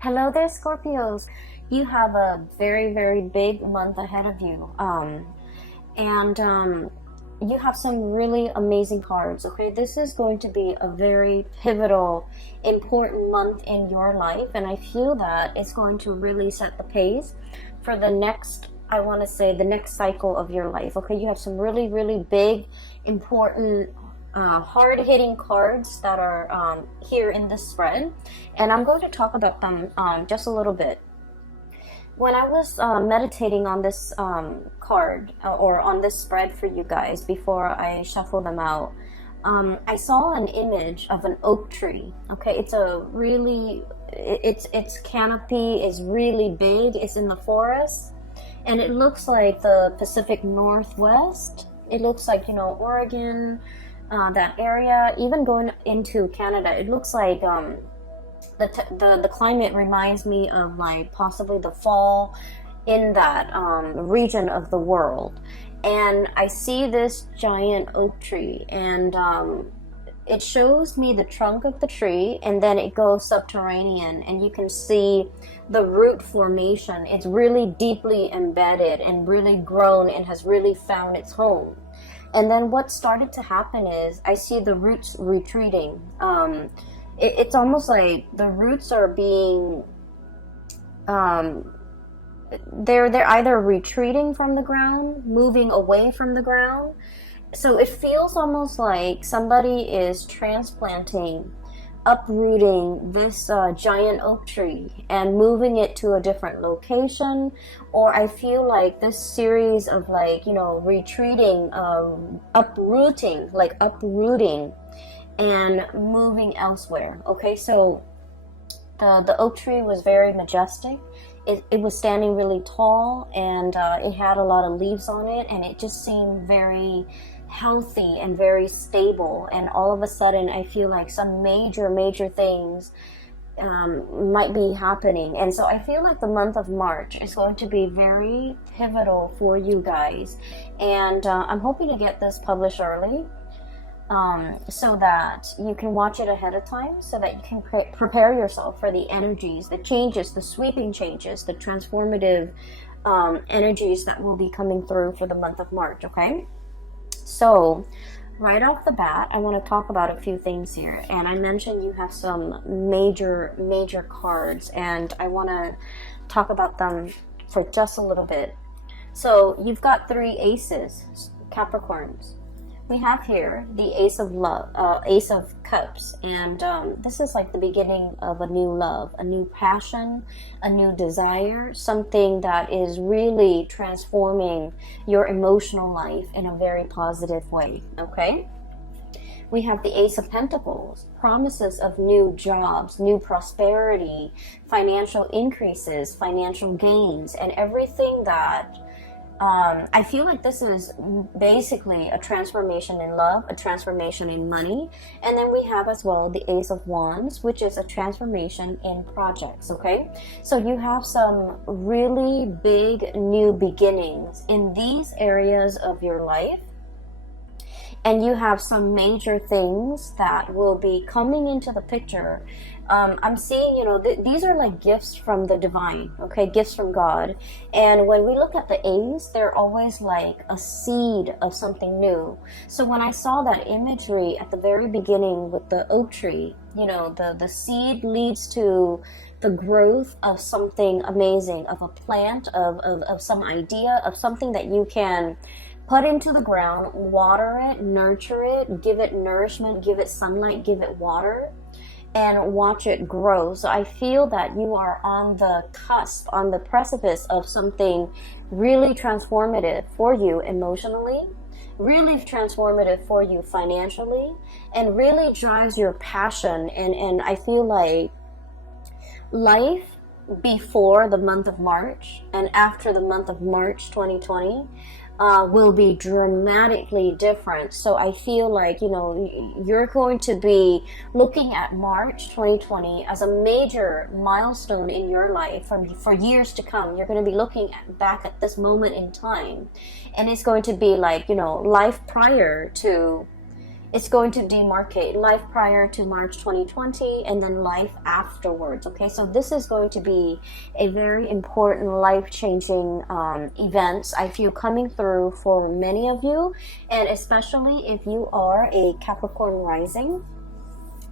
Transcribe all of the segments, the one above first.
Hello there, Scorpios. You have a very, very big month ahead of you. And you have some really amazing cards, okay? This is going to be a very pivotal, important month in your life. And I feel that it's going to really set the pace for the next, I want to say, the next cycle of your life, okay? You have some really, really big, important, hard-hitting cards that are here in this spread, and I'm going to talk about them just a little bit. When I was meditating on this card or on this spread for you guys before I shuffle them out, I saw an image of an oak tree. Okay, it's a really, its canopy is really big. It's in the forest, and it looks like the Pacific Northwest. It looks like, Oregon, that area, even going into Canada. It looks like the climate reminds me of like possibly the fall in that region of the world. And I see this giant oak tree, and it shows me the trunk of the tree, and then it goes subterranean, and you can see the root formation. It's really deeply embedded and really grown and has really found its home. And then what started to happen is I see the roots retreating. It's almost like the roots are being, they're either retreating from the ground, moving away from the ground. So it feels almost like somebody is transplanting, uprooting this giant oak tree and moving it to a different location. Or I feel like this series of retreating, uprooting and moving elsewhere. Okay, so the oak tree was very majestic. It was standing really tall, and it had a lot of leaves on it, and it just seemed very healthy and very stable. And all of a sudden I feel like some major things might be happening. And so I feel like the month of March is going to be very pivotal for you guys, and I'm hoping to get this published early, so that you can watch it ahead of time, so that you can prepare yourself for the energies, the changes, the sweeping changes, the transformative energies that will be coming through for the month of March. Okay, so right off the bat, I want to talk about a few things here. And I mentioned you have some major cards, and I want to talk about them for just a little bit. So you've got 3 aces, Capricorns. We have here the Ace of Love, Ace of Cups, and this is like the beginning of a new love, a new passion, a new desire, something that is really transforming your emotional life in a very positive way. Okay? We have the Ace of Pentacles, promises of new jobs, new prosperity, financial increases, financial gains, and everything that I feel like this is basically a transformation in love, a transformation in money. And then we have as well the Ace of Wands, which is a transformation in projects. Okay, so you have some really big new beginnings in these areas of your life, and you have some major things that will be coming into the picture. I'm seeing, these are like gifts from the divine, okay, gifts from God. And when we look at the A's, they're always like a seed of something new. So when I saw that imagery at the very beginning with the oak tree, the seed leads to the growth of something amazing, of a plant, of some idea, of something that you can put into the ground, water it, nurture it, give it nourishment, give it sunlight, give it water, and watch it grow. So I feel that you are on the cusp, on the precipice of something really transformative for you emotionally, really transformative for you financially, and really drives your passion. And I feel like life before the month of March and after the month of March 2020 will be dramatically different. So I feel like, you're going to be looking at March 2020 as a major milestone in your life for years to come. You're going to be looking back at this moment in time, and it's going to be like, life prior to It's going to demarcate life prior to March 2020 and then life afterwards. Okay, so this is going to be a very important life-changing events I feel coming through for many of you, and especially if you are a Capricorn rising.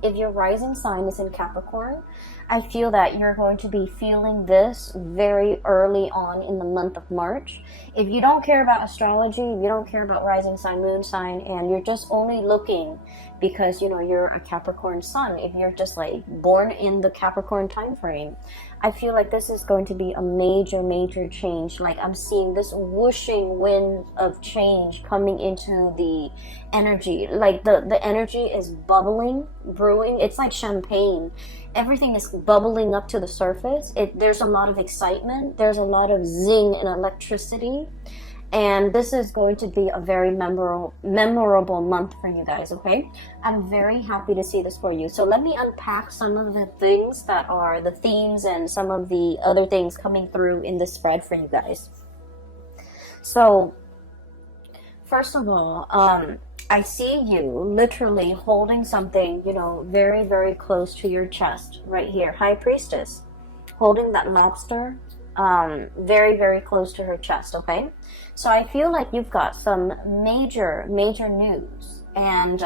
If your rising sign is in Capricorn, I feel that you're going to be feeling this very early on in the month of March. If you don't care about astrology, if you don't care about rising sign, moon sign, and you're just only looking because, you know, you're a Capricorn sun, if you're just like born in the Capricorn time frame, I feel like this is going to be a major change. Like I'm seeing this whooshing wind of change coming into the energy. Like the energy is bubbling, brewing. It's like champagne. Everything is bubbling up to the surface. There's a lot of excitement. There's a lot of zing and electricity. And this is going to be a very memorable month for you guys, okay? I'm very happy to see this for you. So let me unpack some of the things that are the themes and some of the other things coming through in this spread for you guys. So, first of all, I see you literally holding something, you know, very close to your chest right here. High Priestess, holding that lobster, very close to her chest, okay? So I feel like you've got some major news, and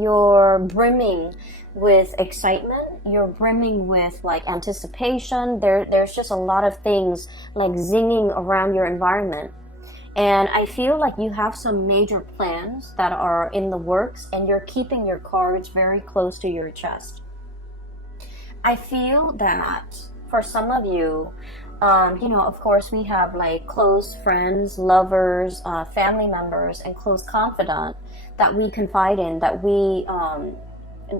you're brimming with excitement. You're brimming with like anticipation. There's just a lot of things like zinging around your environment. And I feel like you have some major plans that are in the works, and you're keeping your cards very close to your chest. I feel that for some of you, you know, of course, we have like close friends, lovers, family members, and close confidant that we confide in, that we,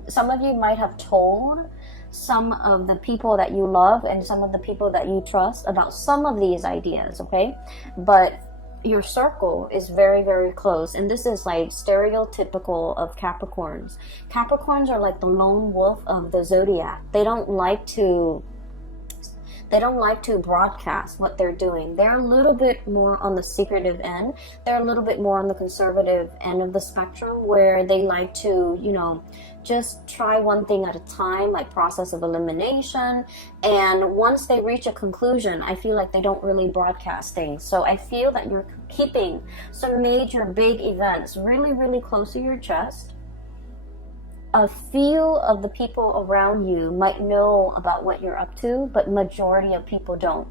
some of you might have told some of the people that you love and some of the people that you trust about some of these ideas, okay? But your circle is very close, and this is like stereotypical of Capricorns. Capricorns are like the lone wolf of the zodiac. They don't like to broadcast what they're doing. They're a little bit more on the secretive end. They're a little bit more on the conservative end of the spectrum, where they like to, you know, just try one thing at a time, like process of elimination. And once they reach a conclusion, I feel like they don't really broadcast things. So I feel that you're keeping some major big events really close to your chest. A few of the people around you might know about what you're up to, but majority of people don't.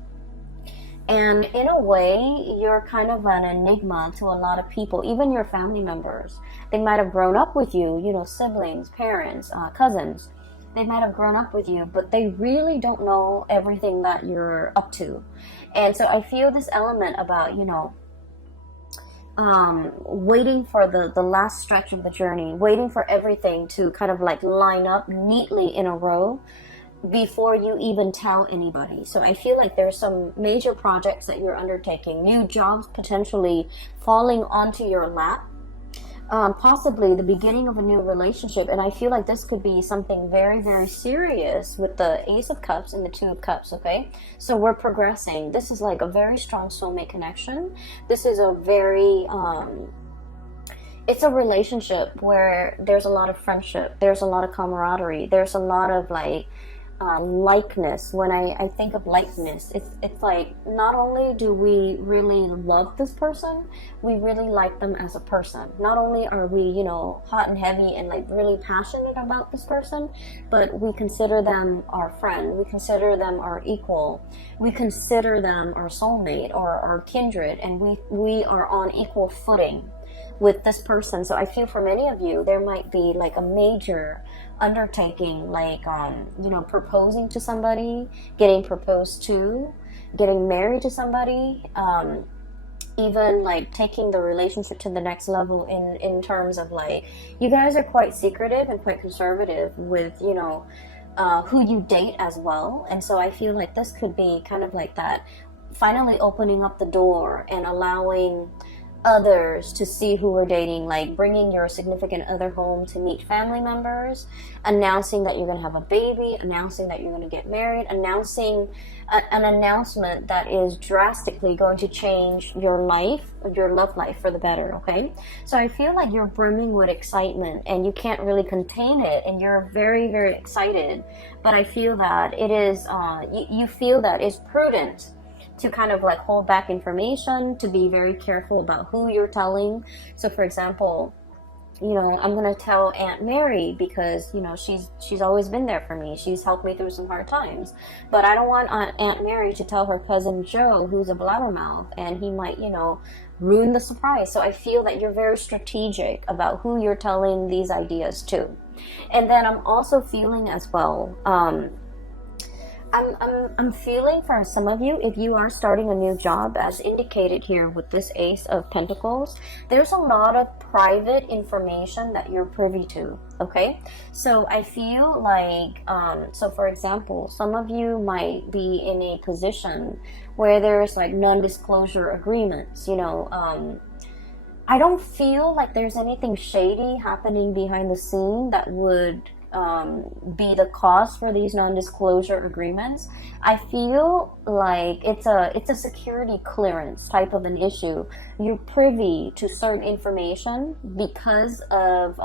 And in a way, you're kind of an enigma to a lot of people, even your family members. They might have grown up with you, you know, siblings, parents, cousins. They might have grown up with you, but they really don't know everything that you're up to. And so I feel this element about, you know, waiting for the last stretch of the journey, waiting for everything to kind of like line up neatly in a row before you even tell anybody. So I feel like there's some major projects that you're undertaking, new jobs potentially falling onto your lap, possibly the beginning of a new relationship. And I feel like this could be something very serious with the Ace of Cups and the Two of Cups, okay? So we're progressing. This is like a very strong soulmate connection. This is a very, it's a relationship where there's a lot of friendship, there's a lot of camaraderie, there's a lot of like, likeness. When I think of likeness, it's like not only do we really love this person, we really like them as a person. Not only are we, you know, hot and heavy and like really passionate about this person, but we consider them our friend, we consider them our equal, we consider them our soulmate or our kindred, and we are on equal footing with this person. So I feel for many of you, there might be like a major undertaking, like, you know, proposing to somebody, getting proposed to, getting married to somebody, even like taking the relationship to the next level in terms of like, you guys are quite secretive and quite conservative with, you know, who you date as well. And so I feel like this could be kind of like that, finally opening up the door and allowing others to see who we're dating, like bringing your significant other home to meet family members, announcing that you're going to have a baby, announcing that you're going to get married, announcing an announcement that is drastically going to change your life, your love life for the better, okay? So I feel like you're brimming with excitement and you can't really contain it, and you're very, very excited. But I feel that it is, you feel that it's prudent to kind of like hold back information, to be very careful about who you're telling. So for example, you know, I'm going to tell Aunt Mary because, you know, she's always been there for me. She's helped me through some hard times. But I don't want Aunt Mary to tell her cousin Joe, who's a blabbermouth, and he might, you know, ruin the surprise. So I feel that you're very strategic about who you're telling these ideas to. And then I'm also feeling as well, I'm feeling for some of you, if you are starting a new job, as indicated here with this Ace of Pentacles, there's a lot of private information that you're privy to, okay? So I feel like, so for example, some of you might be in a position where there's like non-disclosure agreements, you know. I don't feel like there's anything shady happening behind the scene that would be the cause for these non-disclosure agreements. I feel like it's a security clearance type of an issue. You're privy to certain information because of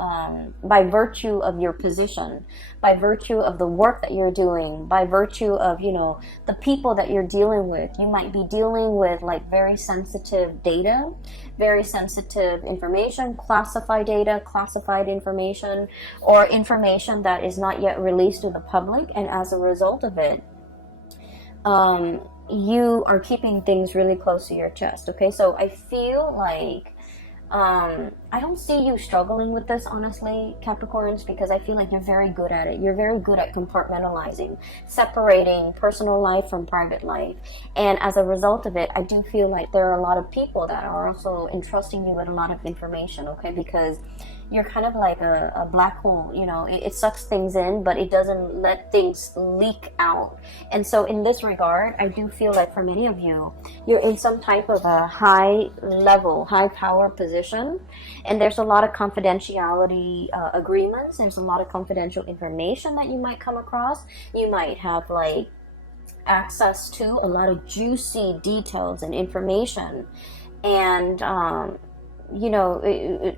by virtue of your position, by virtue of the work that you're doing, by virtue of, you know, the people that you're dealing with. You might be dealing with like very sensitive data, very sensitive information, classified data, classified information, or information that is not yet released to the public, and as a result of it, you are keeping things really close to your chest, okay? So I feel like I don't see you struggling with this, honestly, Capricorns, because I feel like you're very good at it. You're very good at compartmentalizing, separating personal life from private life. And as a result of it, I do feel like there are a lot of people that are also entrusting you with a lot of information, okay? Because you're kind of like a black hole, you know, it sucks things in, but it doesn't let things leak out. And so in this regard, I do feel like for many of you, you're in some type of a high level, high power position, and there's a lot of confidentiality agreements. There's a lot of confidential information that you might come across. You might have like access to a lot of juicy details and information, and you know,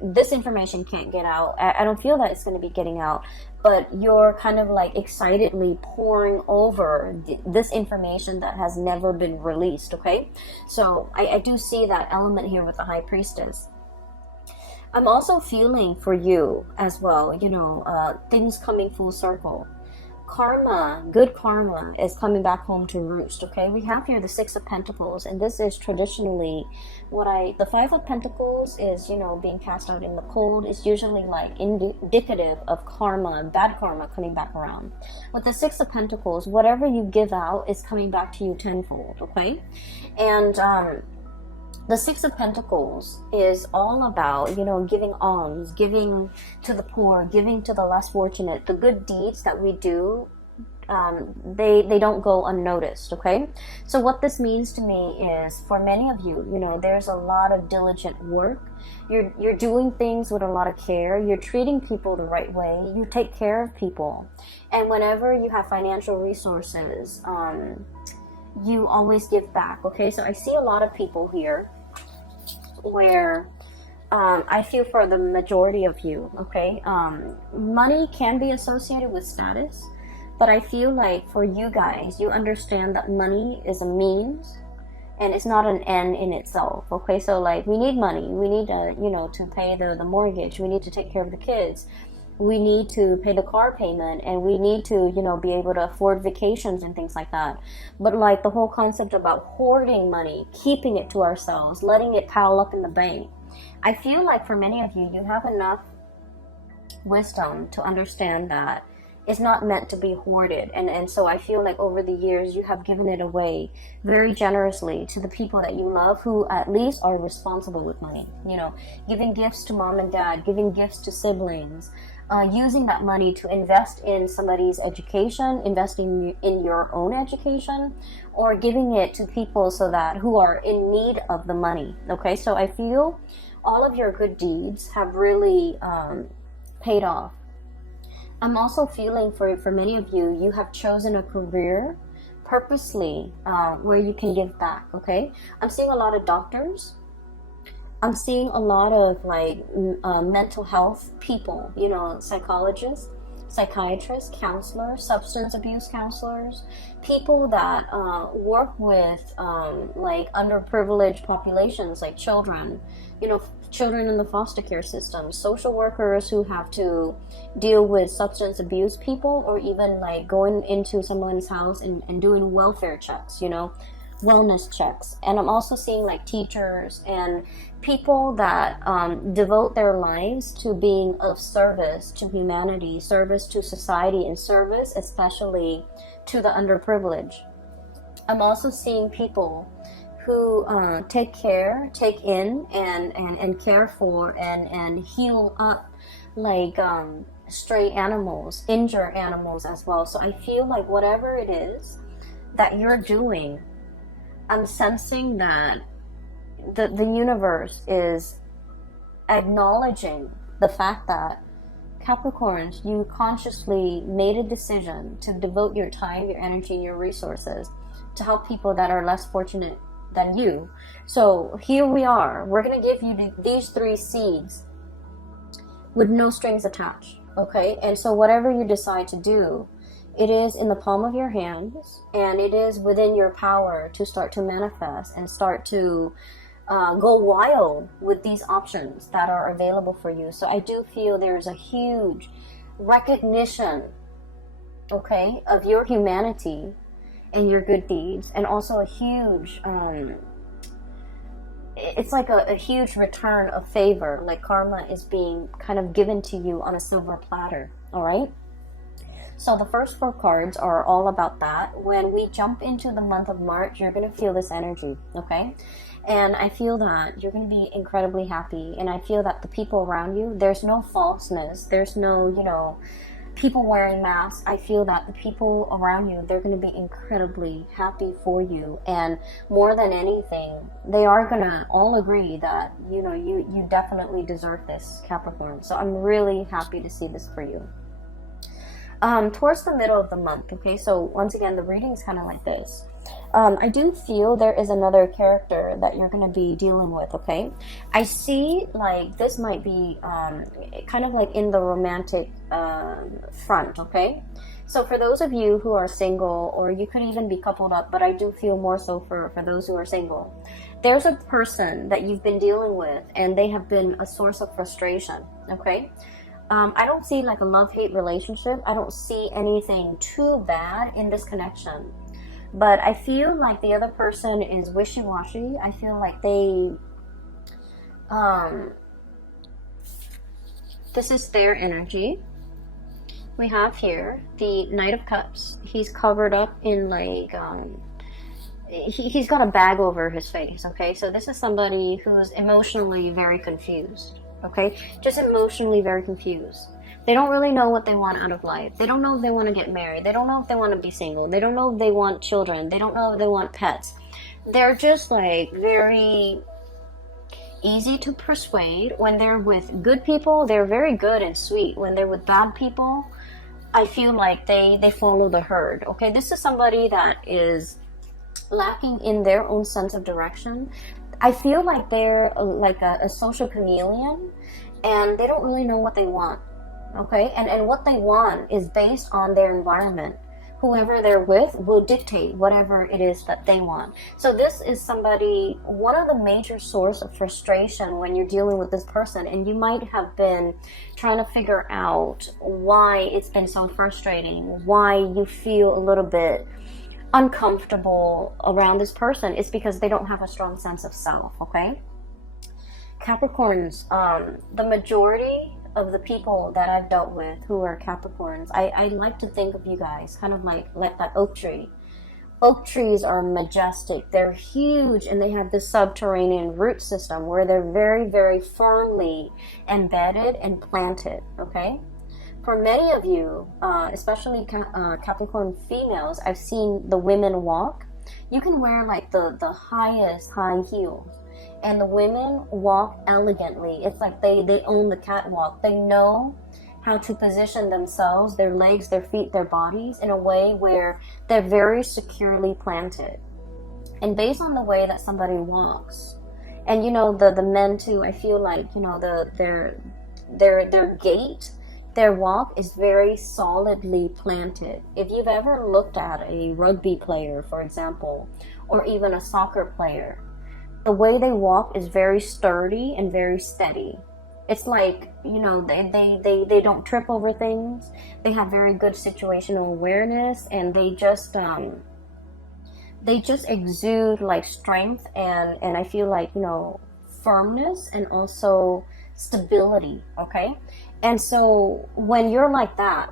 this information can't get out. I don't feel that it's going to be getting out, but you're kind of like excitedly pouring over this information that has never been released, okay? So I do see that element here with the High Priestess. I'm also feeling for you as well, you know, things coming full circle. Karma, good karma is coming back home to roost, okay? We have here the Six of Pentacles, and this is traditionally the Five of Pentacles is, you know, being cast out in the cold. Is usually like indicative of karma, bad karma coming back around. With the Six of Pentacles, whatever you give out is coming back to you tenfold, okay? And the Six of Pentacles is all about, you know, giving alms, giving to the poor, giving to the less fortunate. The good deeds that we do, they don't go unnoticed, okay? So what this means to me is, for many of you, you know, there's a lot of diligent work. You're doing things with a lot of care. You're treating people the right way. You take care of people. And whenever you have financial resources, you always give back, okay? So I see a lot of people here where I feel for the majority of you, okay? Money can be associated with status, but I feel like for you guys, you understand that money is a means and it's not an end in itself, okay? So like, we need money. We need to, you know, to pay the mortgage. We need to take care of the kids. We need to pay the car payment, and we need to, you know, be able to afford vacations and things like that. But like the whole concept about hoarding money, keeping it to ourselves, letting it pile up in the bank, I feel like for many of you, you have enough wisdom to understand that it's not meant to be hoarded. And so I feel like over the years, you have given it away very generously to the people that you love, who at least are responsible with money. You know, giving gifts to mom and dad, giving gifts to siblings, using that money to invest in somebody's education, investing in your own education, or giving it to people so that who are in need of the money. Okay, so I feel all of your good deeds have really paid off. I'm also feeling for many of you, you have chosen a career purposely where you can give back. Okay, I'm seeing a lot of doctors. I'm seeing a lot of like mental health people, you know, psychologists, psychiatrists, counselors, substance abuse counselors, people that work with like underprivileged populations, like children, you know, children in the foster care system, social workers who have to deal with substance abuse people, or even like going into someone's house and doing welfare checks, you know, wellness checks. And I'm also seeing like teachers and people that devote their lives to being of service to humanity, service to society, and service especially to the underprivileged. I'm also seeing people who take in and care for and heal up like stray animals, injure animals as well. So I feel like whatever it is that you're doing, I'm sensing that the universe is acknowledging the fact that Capricorns, you consciously made a decision to devote your time, your energy, and your resources to help people that are less fortunate than you. So here we are. We're going to give you these 3 seeds with no strings attached. Okay? And so whatever you decide to do, it is in the palm of your hands, and it is within your power to start to manifest and start to go wild with these options that are available for you. So I do feel there's a huge recognition, okay, of your humanity and your good deeds, and also a huge it's like a huge return of favor, like karma is being kind of given to you on a silver platter. All right, so the first 4 cards are all about that. When we jump into the month of March, you're going to feel this energy, okay? And I feel that you're going to be incredibly happy, and I feel that the people around you, there's no falseness, there's no, you know, people wearing masks. I feel that the people around you, they're going to be incredibly happy for you, and more than anything, they are going to all agree that, you know, you definitely deserve this, Capricorn. So I'm really happy to see this for you. Towards the middle of the month, okay, so once again, the reading is kind of like this. I do feel there is another character that you're going to be dealing with, okay? I see like this might be kind of like in the romantic front, okay? So for those of you who are single, or you could even be coupled up, but I do feel more so for those who are single, there's a person that you've been dealing with, and they have been a source of frustration, okay? I don't see like a love-hate relationship. I don't see anything too bad in this connection. But I feel like the other person is wishy-washy. I feel like they, this is their energy. We have here the Knight of Cups. He's covered up in like, he's got a bag over his face, okay? So this is somebody who's emotionally very confused, okay? Just emotionally very confused. They don't really know what they want out of life. They don't know if they want to get married. They don't know if they want to be single. They don't know if they want children. They don't know if they want pets. They're just like very easy to persuade. When they're with good people, they're very good and sweet. When they're with bad people, I feel like they follow the herd. Okay, this is somebody that is lacking in their own sense of direction. I feel like they're like a social chameleon, and they don't really know what they want. Okay, and what they want is based on their environment. Whoever they're with will dictate whatever it is that they want. So this is somebody, one of the major source of frustration when you're dealing with this person, and you might have been trying to figure out why it's been so frustrating, why you feel a little bit uncomfortable around this person. It's because they don't have a strong sense of self, okay? Capricorns, the majority of the people that I've dealt with who are Capricorns, I like to think of you guys kind of like that oak tree. Oak trees are majestic. They're huge, and they have this subterranean root system where they're very, very firmly embedded and planted, okay? For many of you, especially Capricorn females, I've seen the women walk. You can wear like the highest high heels, and the women walk elegantly. It's like they own the catwalk. They know how to position themselves, their legs, their feet, their bodies in a way where they're very securely planted. And based on the way that somebody walks, and you know, the men too, I feel like, you know, their gait, their walk is very solidly planted. If you've ever looked at a rugby player, for example, or even a soccer player, the way they walk is very sturdy and very steady. It's like, you know, they don't trip over things. They have very good situational awareness, and they just exude like strength and I feel like, you know, firmness and also stability. Okay. And so when you're like that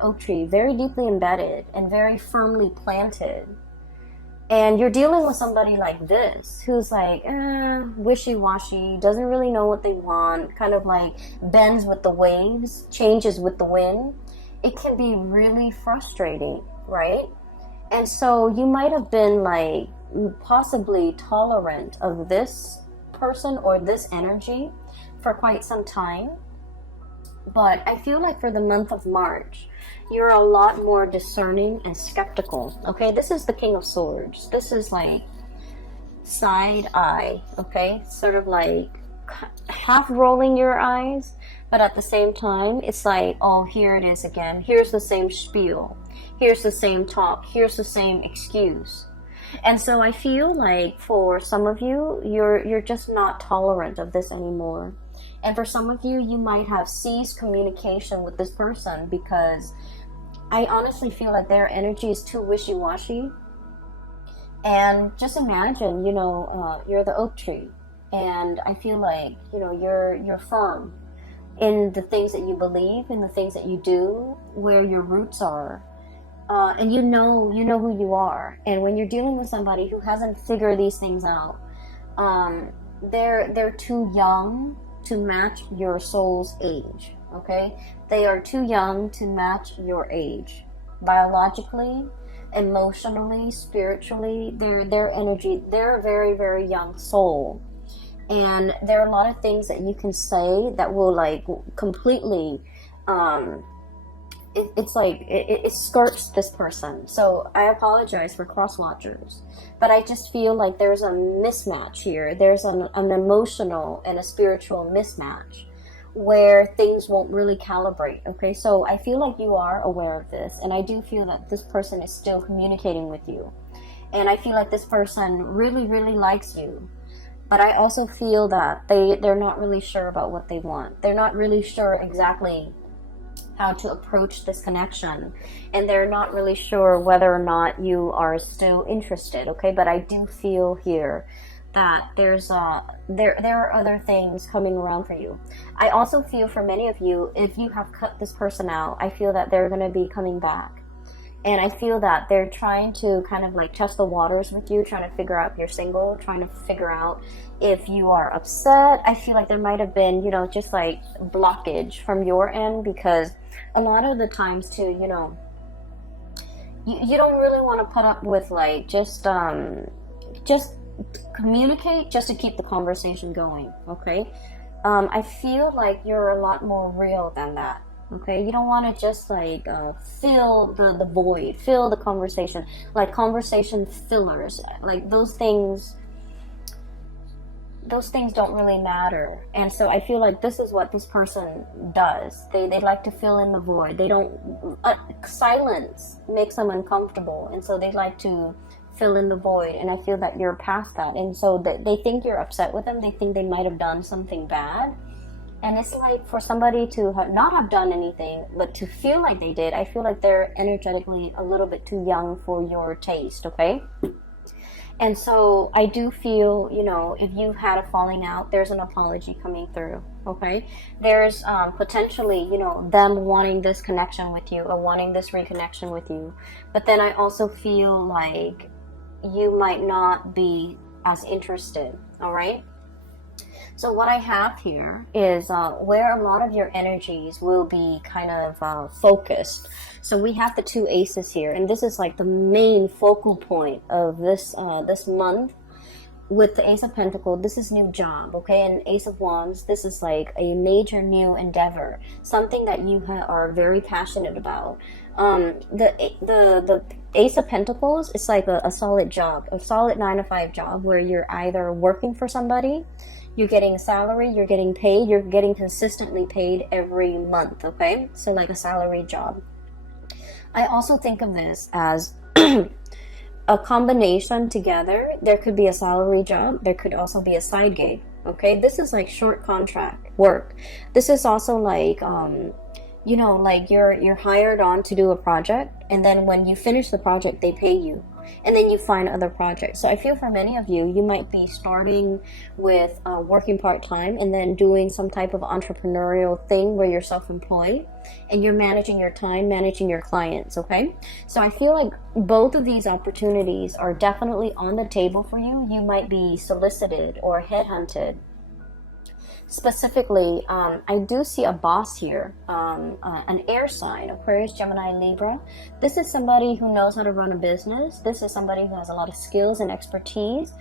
oak tree, very deeply embedded and very firmly planted, and you're dealing with somebody like this who's like wishy-washy, doesn't really know what they want, kind of like bends with the waves, changes with the wind, it can be really frustrating, right? And so you might have been like possibly tolerant of this person or this energy for quite some time. But I feel like for the month of March, you're a lot more discerning and skeptical. Okay, this is the King of Swords. This is like side eye, okay? Sort of like half rolling your eyes, but at the same time, it's like, oh, here it is again. Here's the same spiel. Here's the same talk. Here's the same excuse. And so I feel like for some of you, you're just not tolerant of this anymore. And for some of you, you might have ceased communication with this person because I honestly feel like their energy is too wishy-washy. And just imagine, you know, you're the oak tree, and I feel like, you know, you're firm in the things that you believe, in the things that you do, where your roots are, and you know who you are. And when you're dealing with somebody who hasn't figured these things out, they're too young to match your soul's age. Okay, they are too young to match your age, biologically, emotionally, spiritually. Their energy, they're a very, very young soul, and there are a lot of things that you can say that will like completely it skirts this person. So I apologize for cross watchers, but I just feel like there's a mismatch here. There's an emotional and a spiritual mismatch where things won't really calibrate. Okay, so I feel like you are aware of this, and I do feel that this person is still communicating with you, and I feel like this person really, really likes you. But I also feel that they're not really sure about what they want. They're not really sure exactly how to approach this connection, and they're not really sure whether or not you are still interested. Okay, but I do feel here that there are other things coming around for you. I also feel for many of you, if you have cut this person out, I feel that they're going to be coming back. And I feel that they're trying to kind of like test the waters with you, trying to figure out if you're single, trying to figure out if you are upset. I feel like there might have been, you know, just like blockage from your end, because a lot of the times too, you know, you don't really want to put up with like just communicate just to keep the conversation going. Okay, I feel like you're a lot more real than that. Okay, you don't want to just like fill the void, fill the conversation, like conversation fillers, like those things don't really matter. And so I feel like this is what this person does. They like to fill in the void. They don't silence makes them uncomfortable, and so they like to fill in the void. And I feel that you're past that, and so they think you're upset with them. They think they might have done something bad. And it's like for somebody to not have done anything, but to feel like they did, I feel like they're energetically a little bit too young for your taste, okay? And so I do feel, you know, if you've had a falling out, there's an apology coming through, okay? There's potentially, you know, them wanting this connection with you or wanting this reconnection with you. But then I also feel like you might not be as interested, all right? So what I have here is where a lot of your energies will be kind of focused. So we have the two aces here, and this is like the main focal point of this month. With the Ace of Pentacles, this is new job, okay? And Ace of Wands, this is like a major new endeavor, something that you are very passionate about. The Ace of Pentacles is like a solid job, a solid 9 to 5 job where you're either working for somebody, you're getting a salary, you're getting paid, you're getting consistently paid every month, okay? So like a salary job. I also think of this as a combination together. There could be a salary job, there could also be a side gig, okay? This is like short contract work. This is also like you know, like you're hired on to do a project, and then when you finish the project they pay you, and then you find other projects. So I feel for many of you, you might be starting with working part-time and then doing some type of entrepreneurial thing where you're self-employed and you're managing your time, managing your clients, okay? So I feel like both of these opportunities are definitely on the table for you. You might be solicited or headhunted. Specifically, I do see a boss here, an air sign, Aquarius, Gemini, Libra. This is somebody who knows how to run a business. This is somebody who has a lot of skills and expertise.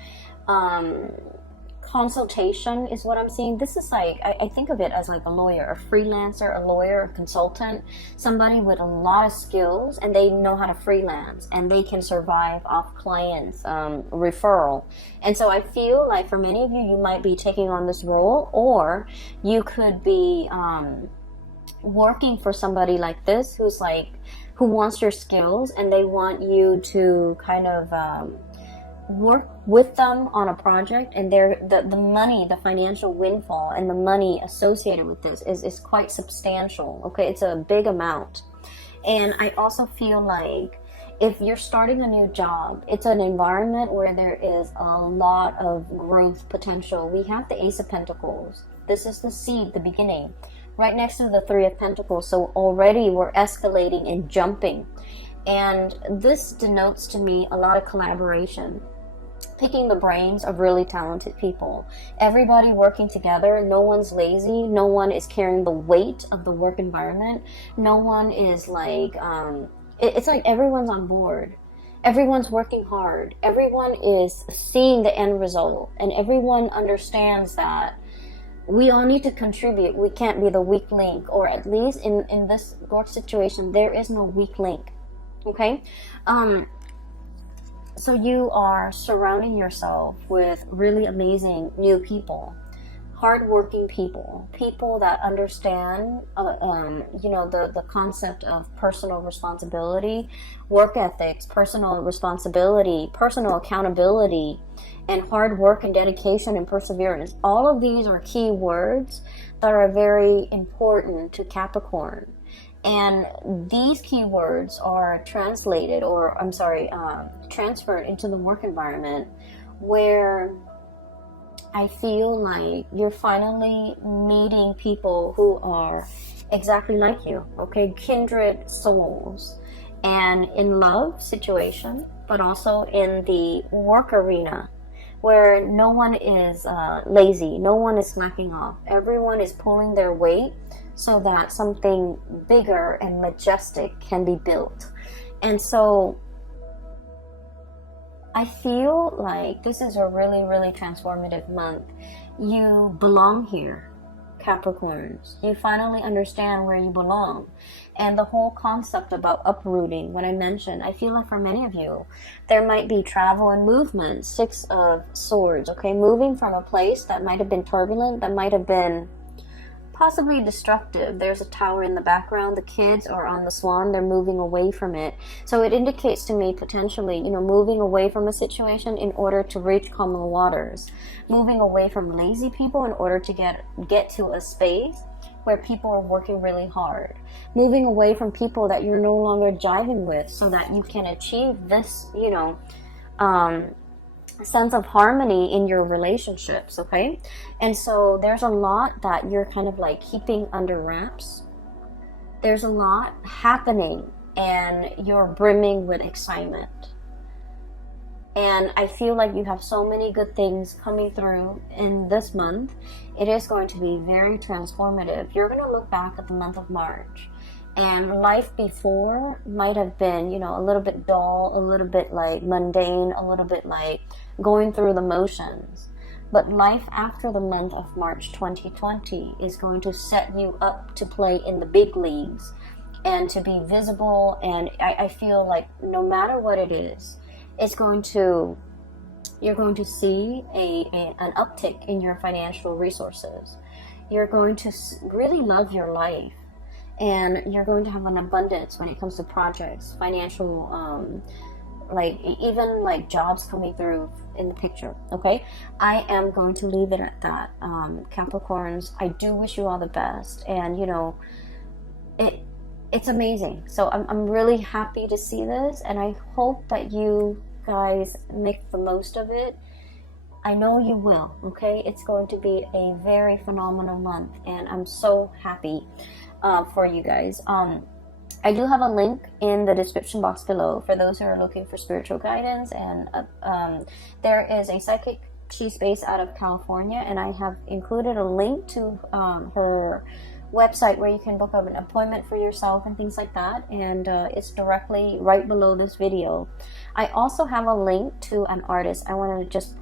Consultation is what I'm seeing. This is like, I think of it as like a lawyer, a freelancer, a lawyer, a consultant, somebody with a lot of skills, and they know how to freelance and they can survive off clients, referral. And so I feel like for many of you, you might be taking on this role, or you could be working for somebody like this who's like, who wants your skills, and they want you to kind of work with them on a project, and the money, the financial windfall and the money associated with this is quite substantial, okay? It's a big amount. And I also feel like if you're starting a new job, it's an environment where there is a lot of growth potential. We have the Ace of Pentacles. This is the seed, the beginning, right next to the Three of Pentacles. So already we're escalating and jumping. And this denotes to me a lot of collaboration, picking the brains of really talented people, everybody working together. No one's lazy, no one is carrying the weight of the work environment, no one is like it's like everyone's on board, everyone's working hard, everyone is seeing the end result, and everyone understands that we all need to contribute. We can't be the weak link, or at least in this work situation there is no weak link, okay? So you are surrounding yourself with really amazing new people, hardworking people, people that understand, you know, the concept of personal responsibility, work ethics, personal responsibility, personal accountability, and hard work and dedication and perseverance. All of these are key words that are very important to Capricorn. And these keywords are translated, or I'm sorry, transferred into the work environment, where I feel like you're finally meeting people who are exactly like you, okay? Kindred souls. And in love situation, but also in the work arena, where no one is lazy, no one is slacking off. Everyone is pulling their weight so that something bigger and majestic can be built. And so I feel like this is a really, really transformative month. You belong here, Capricorns. You finally understand where you belong. And the whole concept about uprooting, when I mentioned, I feel like for many of you, there might be travel and movement. Six of Swords, okay? Moving from a place that might have been turbulent, that might have been possibly destructive. There's a tower in the background. The kids are on the swan. They're moving away from it. So it indicates to me potentially, you know, moving away from a situation in order to reach calmer waters. Moving away from lazy people in order to get to a space where people are working really hard. Moving away from people that you're no longer jiving with so that you can achieve this, you know, sense of harmony in your relationships, okay? And so there's a lot that you're kind of like keeping under wraps. There's a lot happening and you're brimming with excitement. And I feel like you have so many good things coming through in this month. It is going to be very transformative. You're going to look back at the month of March, and life before might have been, you know, a little bit dull, a little bit like mundane, a little bit like going through the motions. But life after the month of March 2020 is going to set you up to play in the big leagues and to be visible. And I feel like no matter what it is, it's going to, you're going to see an uptick in your financial resources. You're going to really love your life, and you're going to have an abundance when it comes to projects, financial, like even like jobs coming through in the picture. Okay, I am going to leave it at that. Capricorns, I do wish you all the best, and you know, it's amazing. So I'm really happy to see this, and I hope that you guys make the most of it. I know you will. Okay, it's going to be a very phenomenal month, and I'm so happy for you guys. I do have a link in the description box below for those who are looking for spiritual guidance, and there is a psychic. She's based out of California, and I have included a link to her website where you can book up an appointment for yourself and things like that, and it's directly right below this video. I also have a link to an artist. I want to just